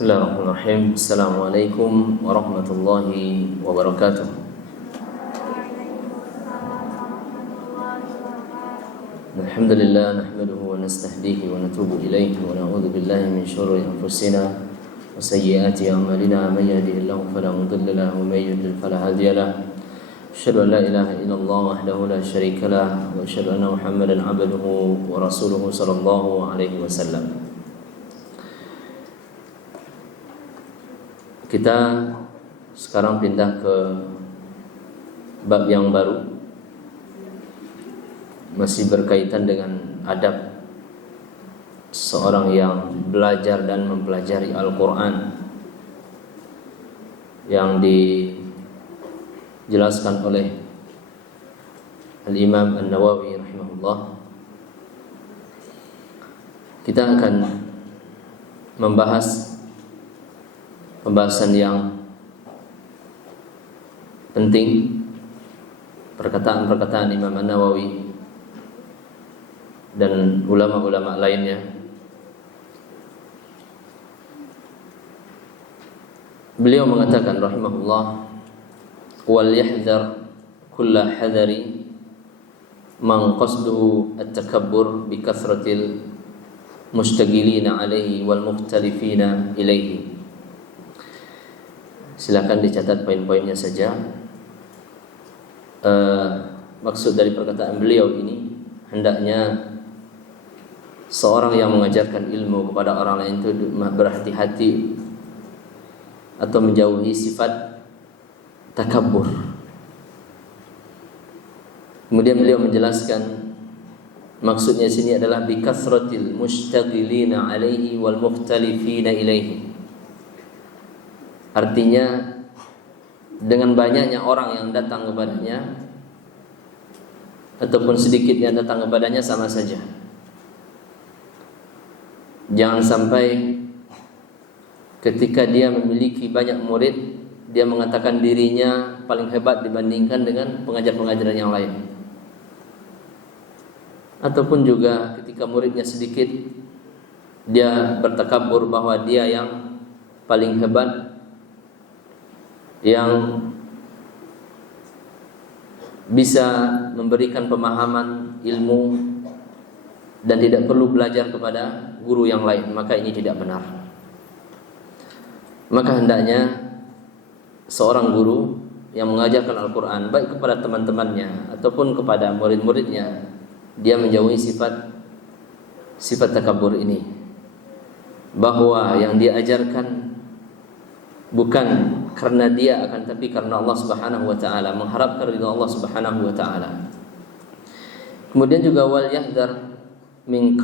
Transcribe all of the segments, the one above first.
Bismillahirrahmanirrahim. Assalamualaikum warahmatullahi wabarakatuh. Alhamdulillah nahmaduhu wa nastahdihi wa natubu ilaihi wa na'udzu billahi min syururi anfusina wa sayyiati a'malina. May yahdihillahu fala mudilla lahu wa may yudlil fala hadiya lahu. Asyhadu an la ilaha illallah wahdahu la syarika lahu wa asyhadu anna Muhammadan 'abduhu wa rasuluhu sallallahu alaihi wasallam. Kita sekarang pindah ke bab yang baru, masih berkaitan dengan adab seorang yang belajar dan mempelajari Al-Quran, yang dijelaskan oleh Al-Imam An-Nawawi rahimahullah. Kita akan membahas pembahasan yang penting, perkataan-perkataan Imam An-Nawawi dan ulama-ulama lainnya. Beliau mengatakan rahimahullah, wal yahdhar kulla hadari man qasduhu at-takabbur bi kathratil mushtaghilina alaihi wal mukhtalifina ilaihi. Silakan dicatat poin-poinnya saja. Maksud dari perkataan beliau ini, hendaknya seorang yang mengajarkan ilmu kepada orang lain itu berhati-hati atau menjauhi sifat takabbur. Kemudian beliau menjelaskan maksudnya sini adalah bi kathratil mushtaghilina alaihi wal mukhtalifina ilaihi. Artinya dengan banyaknya orang yang datang kepadanya ataupun sedikit yang datang kepadanya sama saja. Jangan sampai ketika dia memiliki banyak murid, dia mengatakan dirinya paling hebat dibandingkan dengan pengajar-pengajar yang lain. Ataupun juga ketika muridnya sedikit, dia bertakabur bahwa dia yang paling hebat, yang bisa memberikan pemahaman ilmu dan tidak perlu belajar kepada guru yang lain. Maka ini tidak benar. Maka hendaknya seorang guru yang mengajarkan Al-Quran, baik kepada teman-temannya ataupun kepada murid-muridnya, dia menjauhi sifat takabur ini, bahwa yang dia ajarkan bukan karena dia, akan tapi karena Allah Subhanahu wa taala, mengharapkan ridha Allah Subhanahu wa taala. Kemudian juga wal yahdar min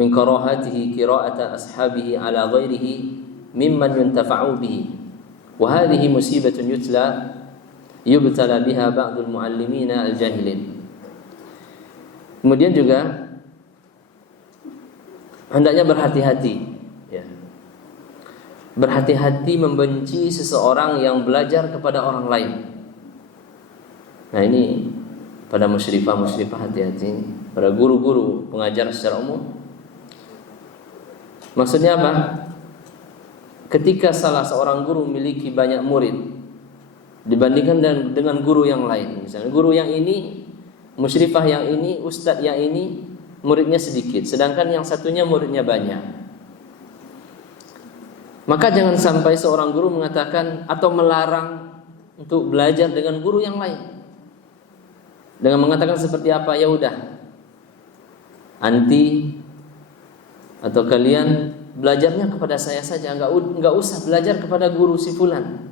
karahatihi qira'ata ashabihi ala ghairihi mimman yuntafa'u bihi. Wa hadhihi musibatun yubtala biha ba'dul muallimina al-jahilin. Kemudian juga hendaknya berhati-hati, berhati-hati membenci seseorang yang belajar kepada orang lain. Nah, ini pada musyrifah hati-hati, pada guru-guru pengajar secara umum. Maksudnya apa? Ketika salah seorang guru memiliki banyak murid dibandingkan dengan guru yang lain, misalnya guru yang ini, musyrifah yang ini, ustadz yang ini muridnya sedikit, sedangkan yang satunya muridnya banyak. Maka jangan sampai seorang guru mengatakan atau melarang untuk belajar dengan guru yang lain, dengan mengatakan seperti apa, ya udah, anti atau kalian belajarnya kepada saya saja, enggak usah belajar kepada guru si fulan,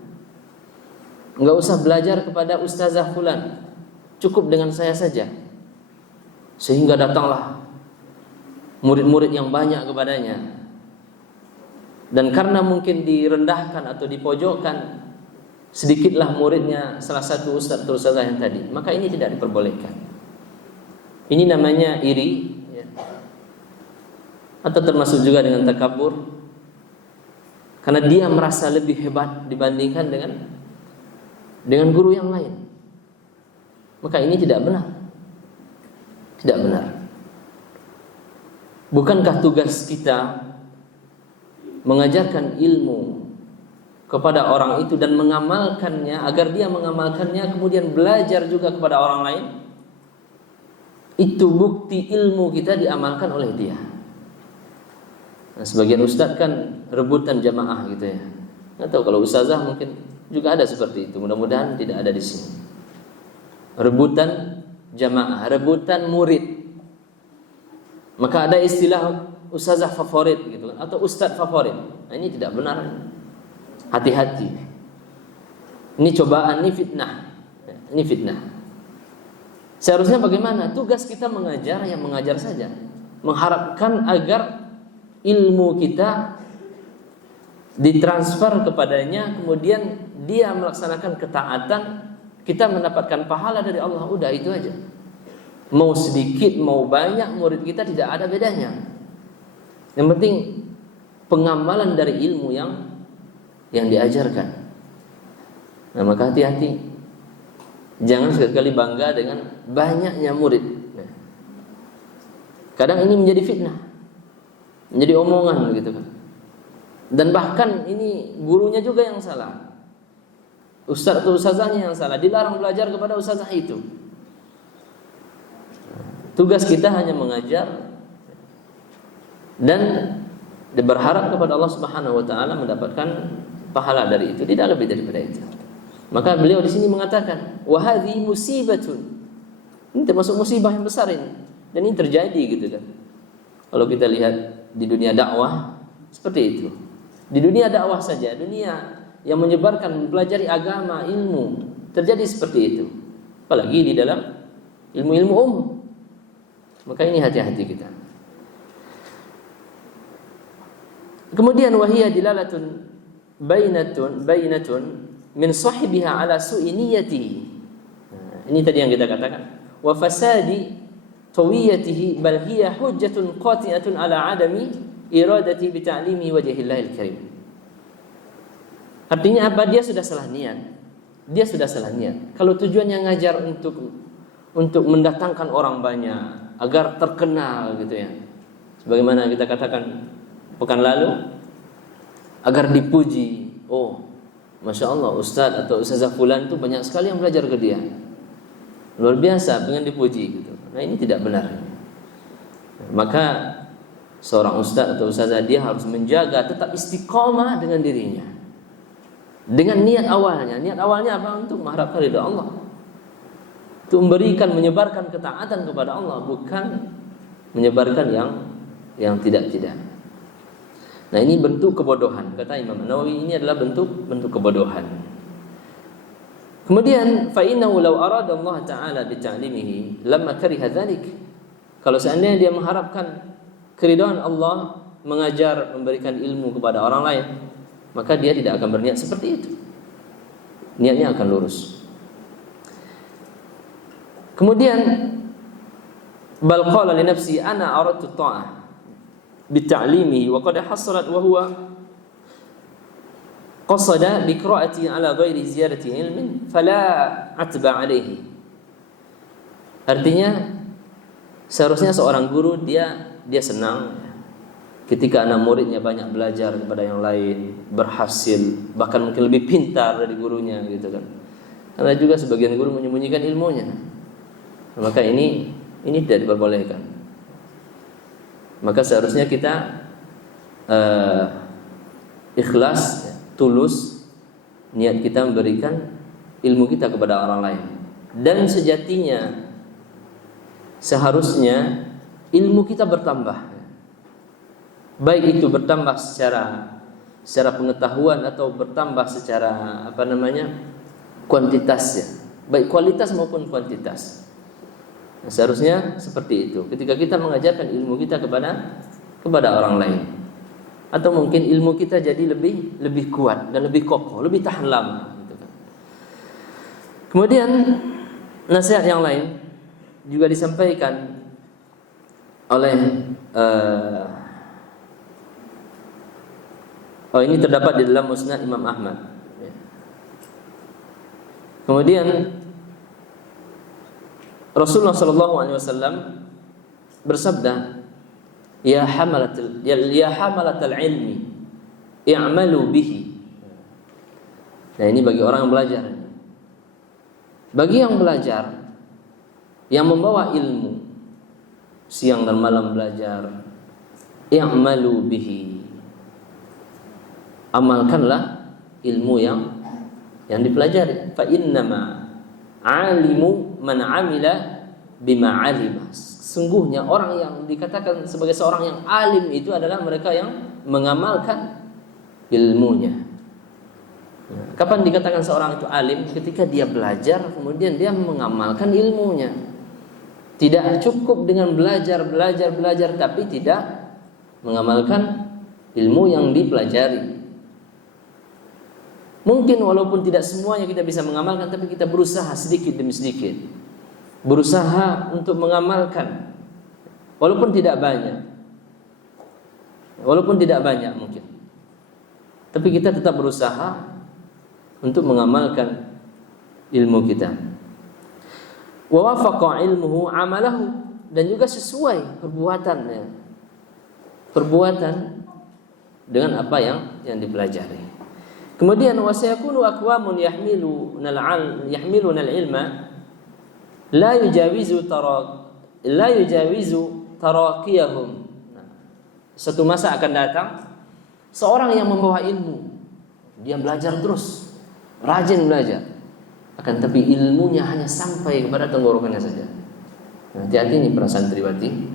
enggak usah belajar kepada ustazah fulan, cukup dengan saya saja. Sehingga datanglah murid-murid yang banyak kepadanya. Dan karena mungkin direndahkan atau dipojokkan sedikitlah muridnya salah satu ustaz atau ustazah yang tadi, maka ini tidak diperbolehkan. Ini namanya iri, atau termasuk juga dengan takabur, karena dia merasa lebih hebat dibandingkan dengan guru yang lain. Maka ini tidak benar. Tidak benar. Bukankah tugas kita mengajarkan ilmu kepada orang itu dan mengamalkannya, agar dia mengamalkannya kemudian belajar juga kepada orang lain, itu bukti ilmu kita diamalkan oleh dia. Nah, sebagian ustadz kan rebutan jamaah gitu ya. Nggak tahu kalau ustazah mungkin juga ada seperti itu. Mudah-mudahan tidak ada di sini. Rebutan jamaah, rebutan murid. Maka ada istilah ustazah favorit gitu atau ustadz favorit. Nah, ini tidak benar. Hati-hati. Ini cobaan, ini fitnah. Ini fitnah. Seharusnya bagaimana? Tugas kita mengajar, yang mengajar saja. Mengharapkan agar ilmu kita ditransfer kepadanya, kemudian dia melaksanakan ketaatan, kita mendapatkan pahala dari Allah. Udah itu aja. Mau sedikit, mau banyak, murid kita tidak ada bedanya. Yang penting pengamalan dari ilmu yang diajarkan. Nah, maka hati-hati. Jangan sekali-kali bangga dengan banyaknya murid. Nah, kadang ini menjadi fitnah, menjadi omongan gitu kan. Dan bahkan ini gurunya juga yang salah. Ustaz atau ustazahnya yang salah, dilarang belajar kepada ustazah itu. Tugas kita hanya mengajar dan berharap kepada Allah Subhanahu wa taala mendapatkan pahala dari itu, tidak lebih daripada itu. Maka beliau di sini mengatakan, wa hadhi musibatun. Ini termasuk musibah yang besar ini. Dan ini terjadi gitu kan. Kalau kita lihat di dunia dakwah seperti itu. Di dunia dakwah saja, dunia yang menyebarkan, mempelajari agama, ilmu, terjadi seperti itu. Apalagi di dalam ilmu-ilmu umum. Maka ini hati-hati kita. Kemudian wahiyya dilalatun bainatun min sahibiha ala su'i niyyati. Ini tadi yang kita katakan. Wa fasadi tawiyatihi bal hiya hujjatun qati'atun ala adami iradati bi ta'limi wajhillahil karim. Artinya apa? Dia sudah salah niat. Dia sudah salah niat. Kalau tujuannya ngajar untuk mendatangkan orang banyak, agar terkenal gitu ya. Sebagaimana kita katakan pekan lalu, agar dipuji. Oh, Masya Allah, Ustadz atau Ustazah Fulan itu banyak sekali yang belajar ke dia. Luar biasa, pengen dipuji gitu. Nah, ini tidak benar. Maka seorang Ustadz atau Ustazah dia harus menjaga tetap istiqomah dengan dirinya. Dengan niat awalnya. Niat awalnya apa? Untuk mengharapkan ridha Allah. Untuk memberikan, menyebarkan ketaatan kepada Allah, bukan menyebarkan yang tidak-tidak. Nah, ini bentuk kebodohan, kata Imam Nawawi, ini adalah bentuk kebodohan. Kemudian fa innahu law arada Allah taala bi ta'limihi lamma kariha dzalik. Kalau seandainya dia mengharapkan keridhaan Allah mengajar, memberikan ilmu kepada orang lain, maka dia tidak akan berniat seperti itu. Niatnya akan lurus. Kemudian bal qala li nafsi ana aradtu ta'ah bita'limihi wa qad hasalat wa huwa qasada bi qira'ati ala ghairi ziyarati ilmin fala atba alaihi. Artinya seharusnya seorang guru dia senang ketika anak muridnya banyak belajar kepada yang lain, berhasil, bahkan mungkin lebih pintar dari gurunya gitu kan. Karena juga sebagian guru menyembunyikan ilmunya. Maka ini tidak diperbolehkan. Maka seharusnya kita ikhlas, tulus, niat kita memberikan ilmu kita kepada orang lain. Dan sejatinya seharusnya ilmu kita bertambah. Baik itu bertambah secara pengetahuan atau bertambah secara kuantitasnya, baik kualitas maupun kuantitas. Nah, seharusnya seperti itu. Ketika kita mengajarkan ilmu kita kepada orang lain, atau mungkin ilmu kita jadi lebih kuat dan lebih kokoh, lebih tahan lama. Gitu kan. Kemudian nasihat yang lain juga disampaikan oleh ini terdapat di dalam Musnad Imam Ahmad. Kemudian Rasulullah SAW bersabda, ya hamalatal ilmi i'malu bihi. Nah, ini bagi orang yang belajar. Bagi yang belajar, yang membawa ilmu, siang dan malam belajar, i'malu bihi. Amalkanlah ilmu yang dipelajari. Fa innama alimu man amila bima alima. Sungguhnya orang yang dikatakan sebagai seorang yang alim itu adalah mereka yang mengamalkan ilmunya. Kapan dikatakan seorang itu alim? Ketika dia belajar, kemudian dia mengamalkan ilmunya. Tidak cukup dengan belajar, tapi tidak mengamalkan ilmu yang dipelajari. Mungkin walaupun tidak semuanya kita bisa mengamalkan, tapi kita berusaha sedikit demi sedikit. Berusaha untuk mengamalkan, walaupun tidak banyak mungkin, tapi kita tetap berusaha untuk mengamalkan ilmu kita. Wa wafaqa ilmuhu amalahu, dan juga sesuai perbuatan dengan apa yang dipelajari. Kemudian wasayakunu aqwamun yahmiluna al-ilma la yujawizu taraqiyahum. Suatu masa akan datang seorang yang membawa ilmu, dia belajar terus, rajin belajar, akan tapi ilmunya hanya sampai kepada tenggorokannya saja. Hati-hati nih para santriwati,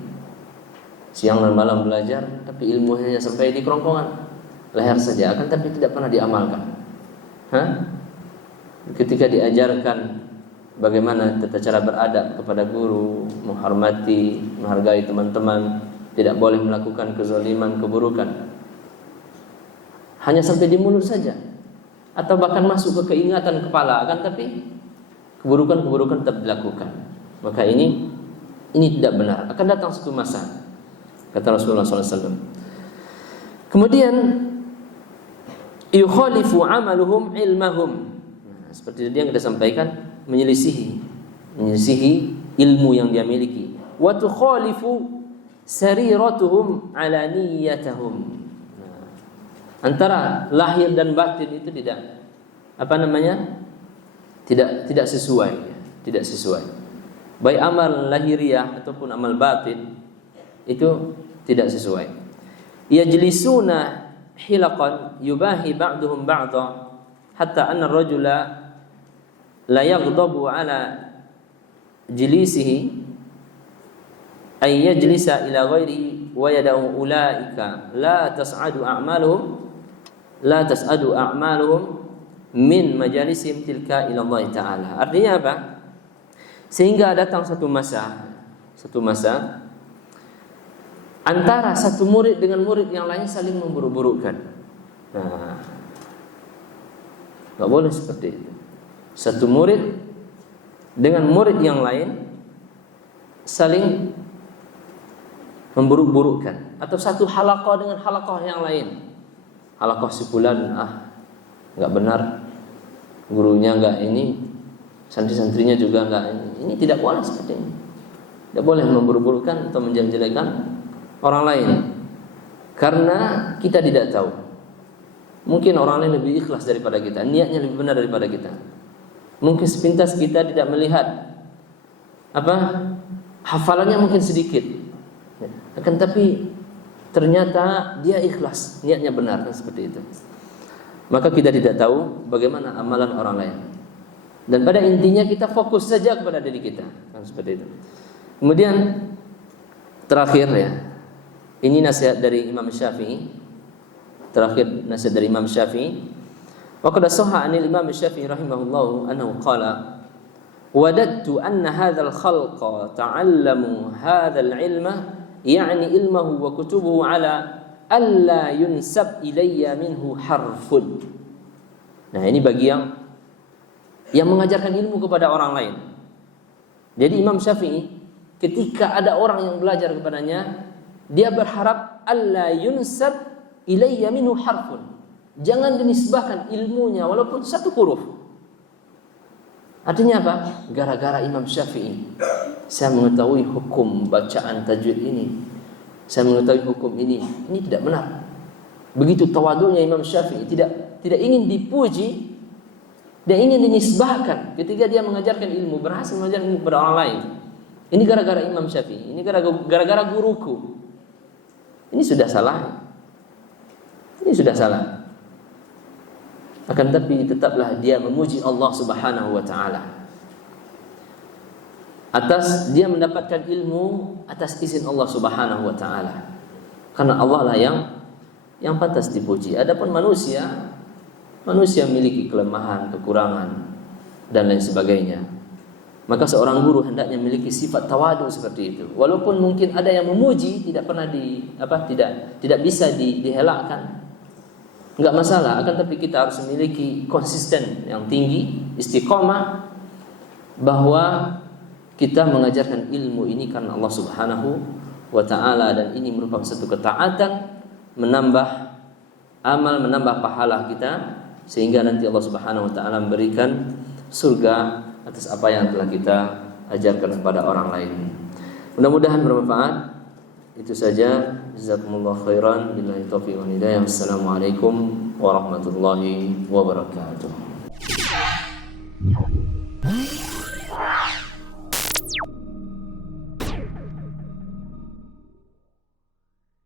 siang dan malam belajar, tapi ilmunya hanya sampai di kerongkongan leher saja, akan tapi tidak pernah diamalkan. Ketika diajarkan bagaimana tata cara beradab kepada guru, menghormati, menghargai teman-teman, tidak boleh melakukan kezaliman, keburukan, hanya sampai di mulut saja, atau bahkan masuk ke keingatan kepala, akan tapi keburukan-keburukan tetap dilakukan. Maka ini tidak benar. Akan datang suatu masa, kata Rasulullah SAW. Kemudian yukhalifu amaluhum ilmahum. Seperti yang kita sampaikan, menyelisihi ilmu yang dia miliki. Wa tukhalifu sariratuhum ala niyyatahum. Antara lahir dan batin itu tidak tidak sesuai. Baik amal lahiriah ataupun amal batin itu tidak sesuai. Yajlisuna hilaqan yubahi ba'duhum ba'dha hatta anna ar-rajula la yaghdabu ala jilisihi ay yajlisa ila ghairihi wa yad'u ulaika la tas'adu a'maluhum min majalisihim tilka ila Allah Ta'ala. Artinya apa? Sehingga datang satu masa antara satu murid dengan murid yang lain saling memburuk-burukkan. Nggak boleh seperti itu. Satu murid dengan murid yang lain saling memburuk-burukkan, atau satu halaqah dengan halaqah yang lain. Halaqah si fulan nggak benar, gurunya nggak ini, santri-santrinya juga nggak ini. Ini tidak boleh seperti ini. Tidak boleh memburuk-burukkan atau menjelek-jelekan orang lain, karena kita tidak tahu. Mungkin orang lain lebih ikhlas daripada kita, niatnya lebih benar daripada kita. Mungkin sepintas kita tidak melihat hafalannya mungkin sedikit, akan tapi ternyata dia ikhlas, niatnya benar, kan seperti itu. Maka kita tidak tahu bagaimana amalan orang lain, dan pada intinya kita fokus saja kepada diri kita, kan seperti itu. Kemudian terakhir ya, ini nasihat dari Imam Syafi'i. Terakhir nasihat dari Imam Syafi'i. Wa qad sahha 'anil Imam Syafi'i rahimahullahu annahu qala wadattu anna hadzal khalqa ta'allamu hadzal ilma ya'ni ilmuhu wa kutubuhu ala alla yunsab ilayya minhu harfun. Nah, ini bagi yang mengajarkan ilmu kepada orang lain. Jadi Imam Syafi'i ketika ada orang yang belajar kepadanya, dia berharap alla yunsab ilayya minhu harfun. Jangan dinisbahkan ilmunya walaupun satu huruf. Artinya apa? Gara-gara Imam Syafi'i saya mengetahui hukum bacaan tajwid ini, saya mengetahui hukum ini tidak benar. Begitu tawadunya Imam Syafi'i, tidak ingin dipuji, dia ingin dinisbahkan ketika dia mengajarkan ilmu, berhasil mengajarkan ilmu kepada orang lain. Ini gara-gara Imam Syafi'i, ini gara-gara guruku. Ini sudah salah. Ini sudah salah. Akan tapi tetaplah dia memuji Allah Subhanahu wa taala atas dia mendapatkan ilmu atas izin Allah Subhanahu wa taala. Karena Allah lah yang pantas dipuji. Adapun manusia memiliki kelemahan, kekurangan dan lain sebagainya. Maka seorang guru hendaknya memiliki sifat tawadu seperti itu. Walaupun mungkin ada yang memuji tidak pernah tidak bisa dihelakkan. Enggak masalah, akan tapi kita harus memiliki konsisten yang tinggi, istiqomah bahwa kita mengajarkan ilmu ini karena Allah Subhanahu wa taala, dan ini merupakan satu ketaatan, menambah amal, menambah pahala kita, sehingga nanti Allah Subhanahu wa taala memberikan surga atas apa yang telah kita ajarkan kepada orang lain. Mudah-mudahan bermanfaat. Itu saja. Jazakumullahu khairan. Billahi taufiq wal hidayah. Wassalamualaikum warahmatullahi wabarakatuh.